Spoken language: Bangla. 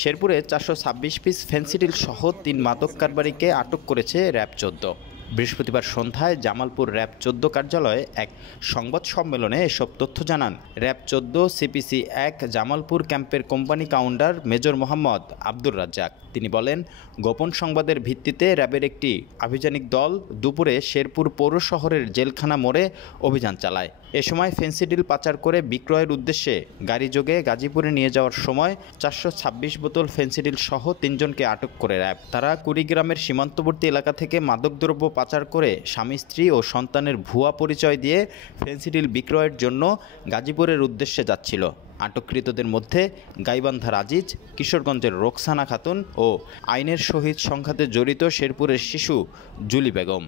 শেরপুরে 426 পিস ফেনসিডিল সহ 3 মাদক কারবারিকে আটক করেছে র্যাব-14। বৃহস্পতিবার সন্ধ্যায় জামালপুর র্যাব-14 কার্যালয়ে এক সংবাদ সম্মেলনে এসব তথ্য জানান র্যাব-14 সিপিসি-1 জামালপুর ক্যাম্পের কোম্পানি কাউন্টার মেজর মোহাম্মদ আব্দুর রাজ্জাক। তিনি বলেন, গোপন সংবাদের ভিত্তিতে র্যাবের একটি আভিযানিক দল দুপুরে শেরপুর পৌর শহরের জেলখানা মোড়ে অভিযান চালায়। এ সময় ফেনসিডিল পাচার করে বিক্রয়ের উদ্দেশ্যে গাড়িযোগে গাজীপুরে নিয়ে যাওয়ার সময় 426 বোতল ফেনসিডিল সহ 3 জনকে আটক করে র্যাব। তারা কুড়িগ্রামের সীমান্তবর্তী এলাকা থেকে মাদকদ্রব্য পাচার করে স্বামী স্ত্রী ও সন্তানের ভুয়া পরিচয় দিয়ে ফেনসিডিল বিক্রয়ের জন্য গাজীপুরের উদ্দেশ্যে যাচ্ছিল। আটককৃতদের মধ্যে গাইবান্ধার আজিজ, কিশোরগঞ্জের রোকসানা খাতুন ও আইনের সহিত সংঘাতে জড়িত শেরপুরের শিশু জুলি বেগম।